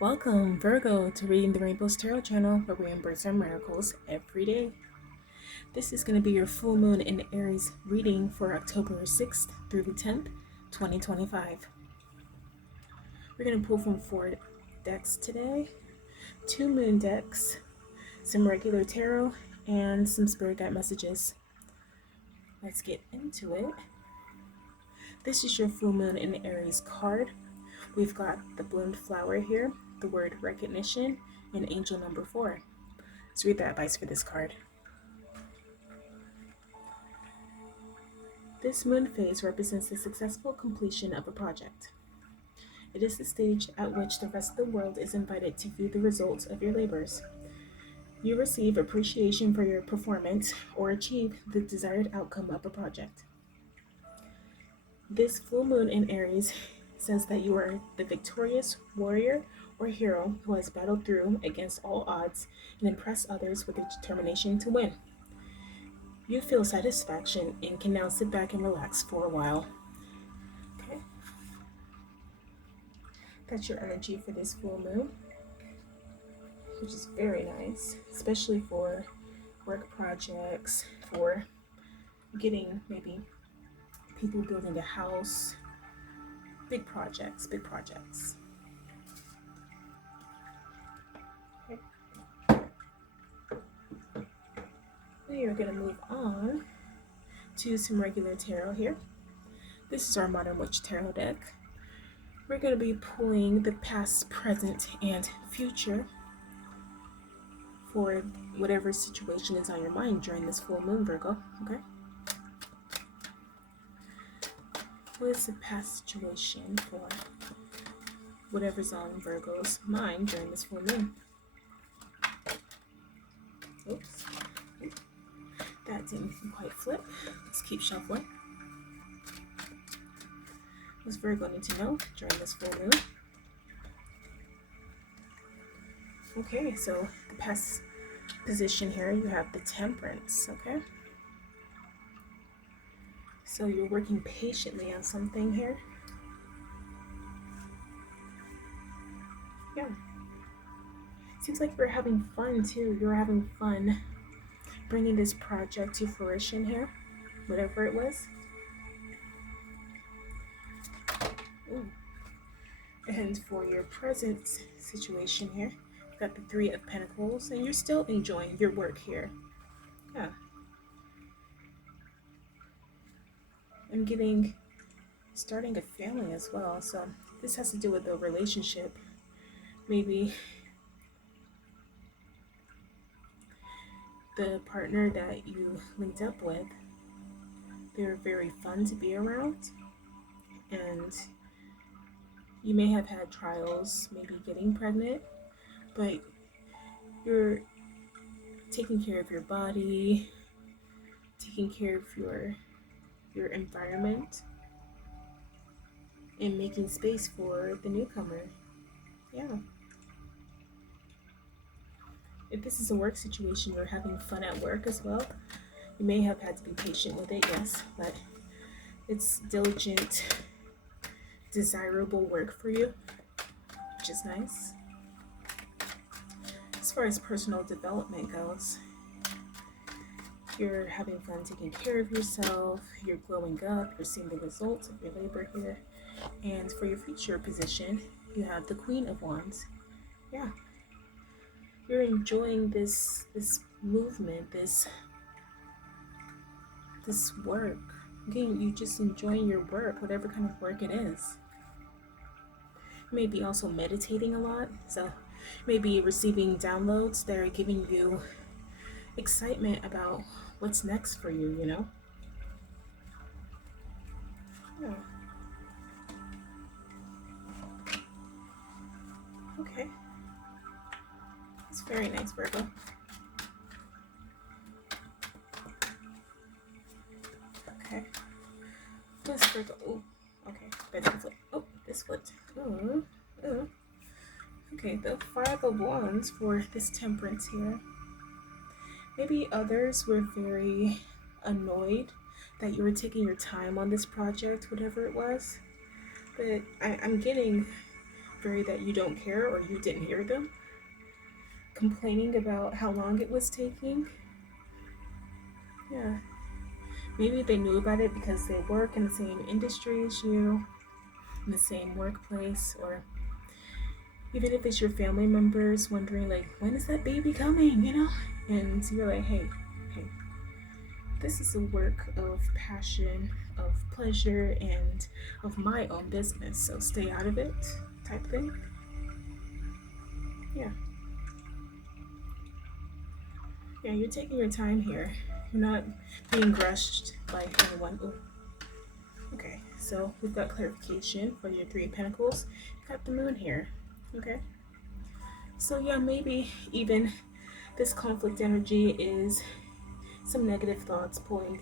Welcome, Virgo, to Reading the Rainbow's Tarot channel, where we embrace our miracles every day. This is going to be your full moon in Aries reading for October 6th through the 10th, 2025. We're going to pull from 4 decks today, 2 moon decks, some regular tarot, and some spirit guide messages. Let's get into it. This is your full moon in Aries card. We've got the bloomed flower here, the word recognition, and angel number 4. Let's read the advice for this card. This moon phase represents the successful completion of a project. It is the stage at which the rest of the world is invited to view the results of your labors. You receive appreciation for your performance or achieve the desired outcome of a project. This full moon in Aries says that you are the victorious warrior or hero who has battled through against all odds and impressed others with a determination to win. You feel satisfaction and can now sit back and relax for a while. Okay. That's your energy for this full moon, which is very nice, especially for work projects, for getting maybe people building a house, big projects. Okay. We are going to move on to some regular tarot here. This is our Modern Witch Tarot deck. We're going to be pulling the past, present, and future for whatever situation is on your mind during this full moon, Virgo. Okay. What is the past situation for whatever's on Virgo's mind during this full moon? Oops. That didn't quite flip. Let's keep shuffling. What's Virgo need to know during this full moon? Okay, so the past position here, you have the Temperance, okay? So you're working patiently on something here. Yeah. Seems like you're having fun too. You're having fun bringing this project to fruition here, whatever it was. Ooh. And for your present situation here, you've got the 3 of Pentacles, and you're still enjoying your work here. Yeah. I'm getting starting a family as well, so this has to do with the relationship. Maybe the partner that you linked up with, they're very fun to be around, and you may have had trials, maybe getting pregnant, but you're taking care of your body, taking care of your environment, and making space for the newcomer. Yeah. If this is a work situation, you're having fun at work as well. You may have had to be patient with it, yes, but it's diligent, desirable work for you, which is nice. As far as personal development goes, you're having fun taking care of yourself, you're glowing up, you're seeing the results of your labor here. And for your future position, you have the Queen of Wands. Yeah. You're enjoying this movement, this work. Again, you just enjoying your work, whatever kind of work it is. You may be also meditating a lot, so maybe receiving downloads that are giving you excitement about what's next for you, you know? Yeah. Okay. It's very nice, Virgo. Okay. This Virgo. Oh, okay. Better flip. Oh, this flipped. Oh. Okay, the 5 of Wands for this Temperance here. Maybe others were very annoyed that you were taking your time on this project, whatever it was. But I'm getting very that you don't care or you didn't hear them complaining about how long it was taking. Yeah, maybe they knew about it because they work in the same industry as you, in the same workplace, or even if it's your family members wondering like, when is that baby coming, and you're like, hey, this is a work of passion, of pleasure, and of my own business, so stay out of it, type thing. Yeah. Yeah, you're taking your time here. You're not being rushed by anyone. Ooh. Okay, so we've got clarification for your Three of Pentacles. You've got the moon here. Okay. So yeah, maybe even this conflict energy is some negative thoughts pulling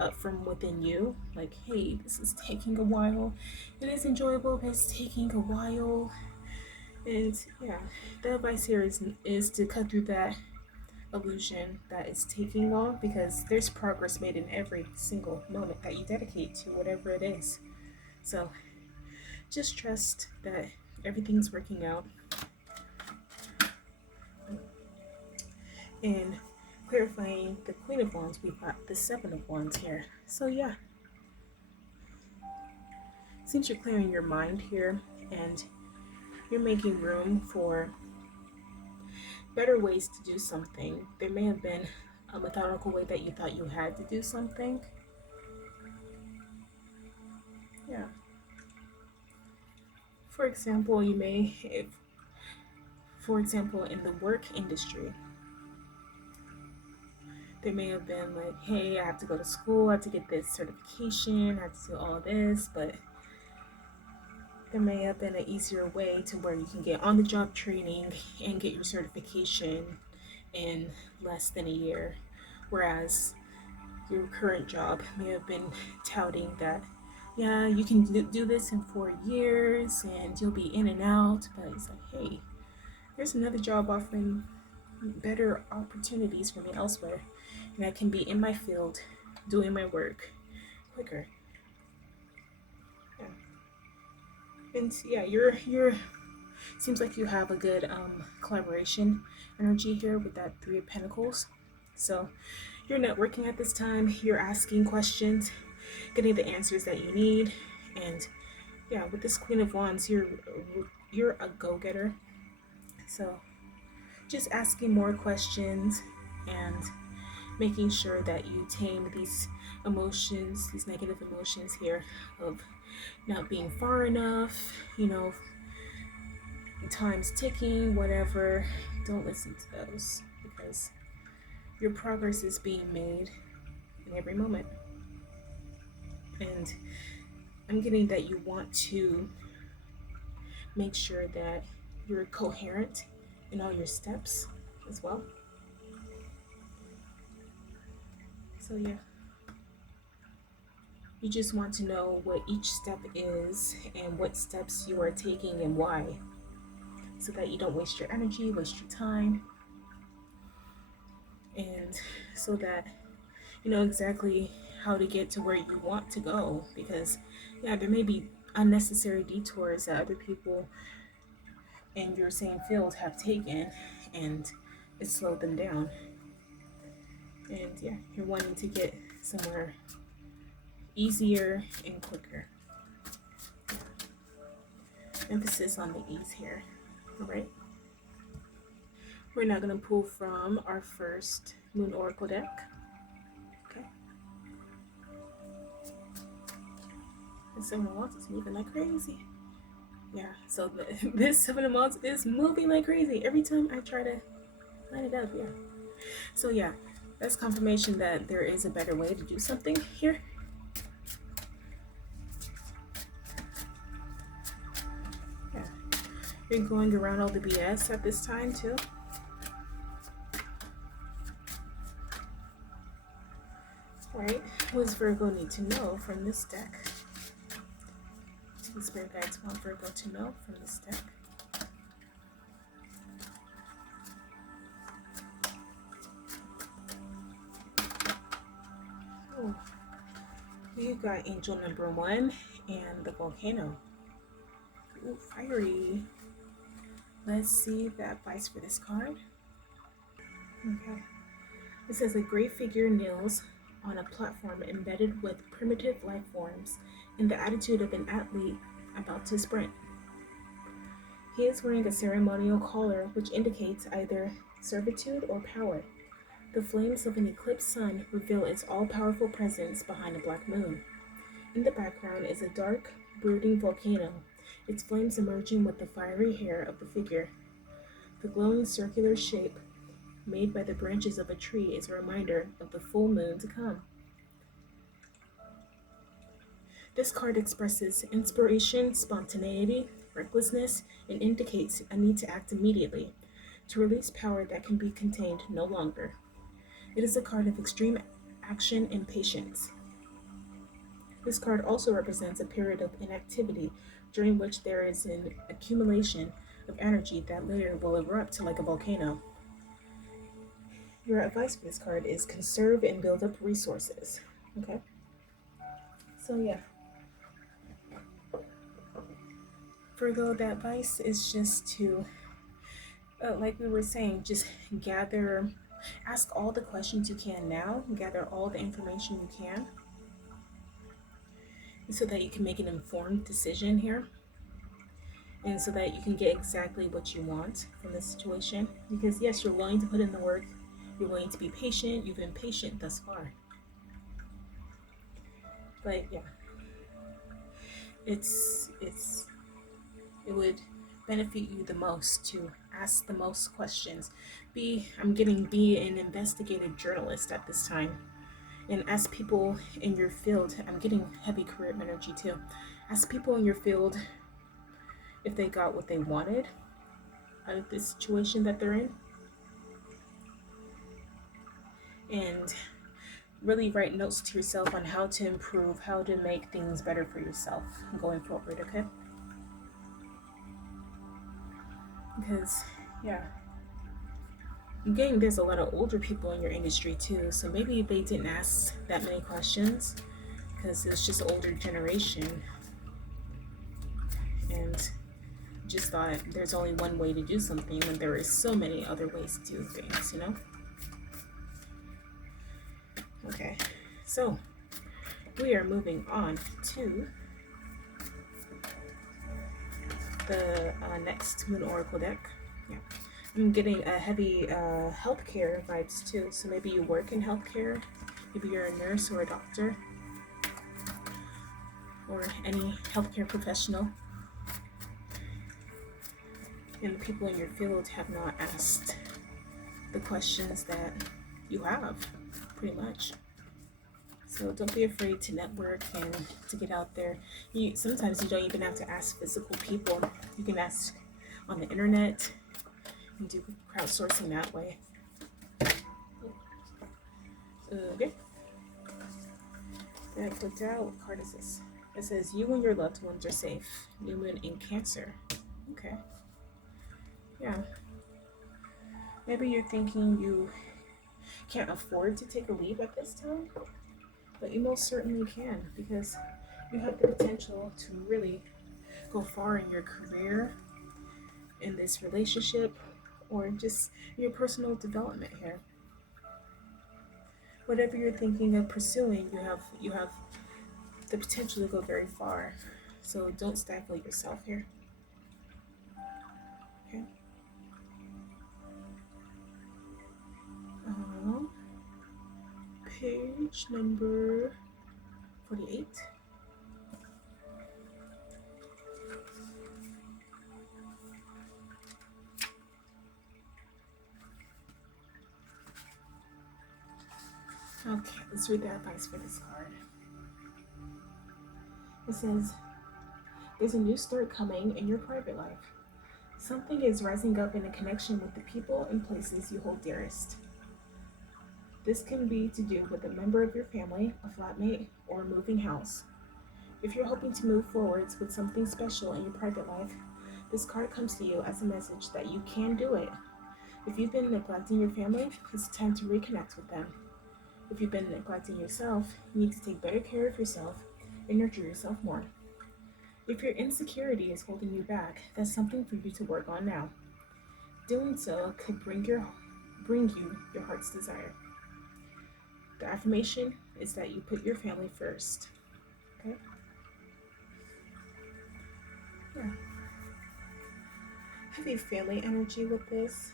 up from within you. Like, hey, this is taking a while. It is enjoyable, but it's taking a while. And yeah, the advice here is to cut through that illusion that it's taking long, because there's progress made in every single moment that you dedicate to whatever it is. So just trust that everything's working out. And clarifying the Queen of Wands, we've got the Seven of Wands here. So yeah, since you're clearing your mind here and you're making room for better ways to do something, there may have been a methodical way that you thought you had to do something. Yeah. For example, in the work industry, there may have been like, hey, I have to go to school, I have to get this certification, I have to do all this, but there may have been an easier way to where you can get on the job training and get your certification in less than a year. Whereas your current job may have been touting that, yeah, you can do this in 4 years and you'll be in and out. But it's like, hey, there's another job offering better opportunities for me elsewhere, and I can be in my field doing my work quicker. Yeah. And yeah, you're seems like you have a good collaboration energy here with that Three of Pentacles. So you're networking at this time, you're asking questions, getting the answers that you need. And yeah, with this Queen of Wands, you're a go-getter. So just asking more questions and making sure that you tame these emotions, these negative emotions here of not being far enough, time's ticking, whatever. Don't listen to those, because your progress is being made in every moment. And I'm getting that you want to make sure that you're coherent in all your steps as well. So yeah, you just want to know what each step is and what steps you are taking and why, so that you don't waste your energy, waste your time, and so that you know exactly how to get to where you want to go. Because yeah, there may be unnecessary detours that other people in your same field have taken, and it slowed them down. And yeah, you're wanting to get somewhere easier and quicker. Emphasis on the ease here. All right. We're now going to pull from our first Moon Oracle deck. Okay. And Seven of Wands is moving like crazy. Yeah, so this Seven of Wands is moving like crazy every time I try to line it up. Yeah. So yeah, that's confirmation that there is a better way to do something here. Yeah. You're going around all the BS at this time too. Right? What does Virgo need to know from this deck? What do the spirit guides want Virgo to know from this deck? Oh, we've got angel number 1 and the volcano. Ooh, fiery. Let's see the advice for this card. Okay. It says a gray figure kneels on a platform embedded with primitive life forms in the attitude of an athlete about to sprint. He is wearing a ceremonial collar which indicates either servitude or power. The flames of an eclipsed sun reveal its all-powerful presence behind a black moon. In the background is a dark, brooding volcano, its flames emerging with the fiery hair of the figure. The glowing circular shape made by the branches of a tree is a reminder of the full moon to come. This card expresses inspiration, spontaneity, recklessness, and indicates a need to act immediately, to release power that can be contained no longer. It is a card of extreme action and patience. This card also represents a period of inactivity during which there is an accumulation of energy that later will erupt like a volcano. Your advice for this card is conserve and build up resources. Okay? So, yeah. Virgo, the advice is just to, like we were saying, just ask all the questions you can now, gather all the information you can, so that you can make an informed decision here, and so that you can get exactly what you want from this situation. Because yes, you're willing to put in the work, you're willing to be patient, you've been patient thus far. But yeah, it would benefit you the most to ask the most questions. Be an investigative journalist at this time, and ask people in your field. I'm getting heavy career energy too. Ask people in your field if they got what they wanted out of this situation that they're in, and really write notes to yourself on how to improve, how to make things better for yourself going forward, okay? Because, yeah, again, there's a lot of older people in your industry too, so maybe they didn't ask that many questions because it's just older generation and just thought there's only one way to do something when there is so many other ways to do things, you know? Okay, so we are moving on to the next Moon Oracle deck. Yeah, I'm getting a heavy healthcare vibes too. So maybe you work in healthcare, maybe you're a nurse or a doctor, or any healthcare professional, and the people in your field have not asked the questions that you have, pretty much. So don't be afraid to network and to get out there. Sometimes you don't even have to ask physical people. You can ask on the internet and do crowdsourcing that way. Okay. Then I put out, what card is this? It says, you and your loved ones are safe. New moon in Cancer. Okay. Yeah. Maybe you're thinking you can't afford to take a leave at this time, but you most certainly can, because you have the potential to really go far in your career, in this relationship, or just your personal development here. Whatever you're thinking of pursuing, you have the potential to go very far. So don't stifle yourself here. Okay. Page number 48. Okay, let's read the advice for this card. It says, there's a new start coming in your private life. Something is rising up in a connection with the people and places you hold dearest. This can be to do with a member of your family, a flatmate, or a moving house. If you're hoping to move forwards with something special in your private life, this card comes to you as a message that you can do it. If you've been neglecting your family, it's time to reconnect with them. If you've been neglecting yourself, you need to take better care of yourself and nurture yourself more. If your insecurity is holding you back, that's something for you to work on now. Doing so could bring you your heart's desire. The affirmation is that you put your family first. Okay? Yeah. Heavy family energy with this.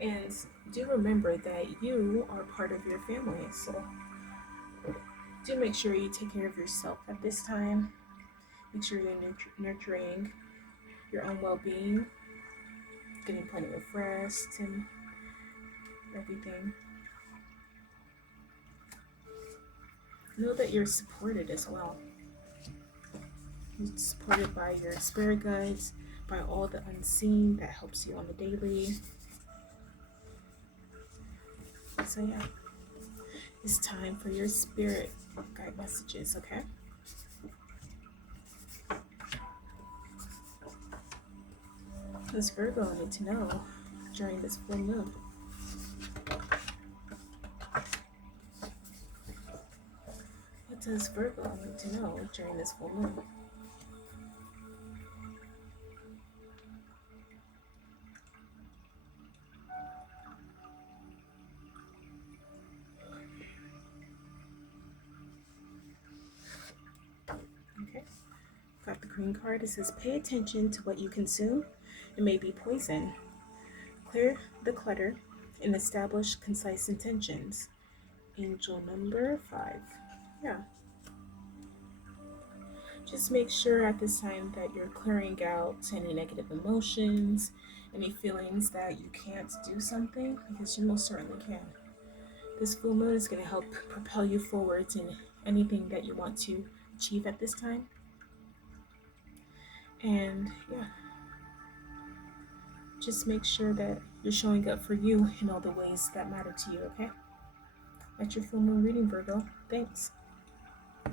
And do remember that you are part of your family. So do make sure you take care of yourself at this time. Make sure you're nurturing your own well being, getting plenty of rest and everything. Know that you're supported as well. You're supported by your spirit guides, by all the unseen that helps you on the daily. So, yeah, it's time for your spirit guide messages, okay? What does Virgo need to know during this full moon? What does Virgo need to know during this full moon? Okay, got the green card. It says, pay attention to what you consume. It may be poison. Clear the clutter and establish concise intentions. Angel number 5. Yeah. Just make sure at this time that you're clearing out any negative emotions, any feelings that you can't do something, because you most certainly can. This full moon is going to help propel you forwards in anything that you want to achieve at this time. And yeah, just make sure that you're showing up for you in all the ways that matter to you, okay? That's your full moon reading, Virgo. Thanks.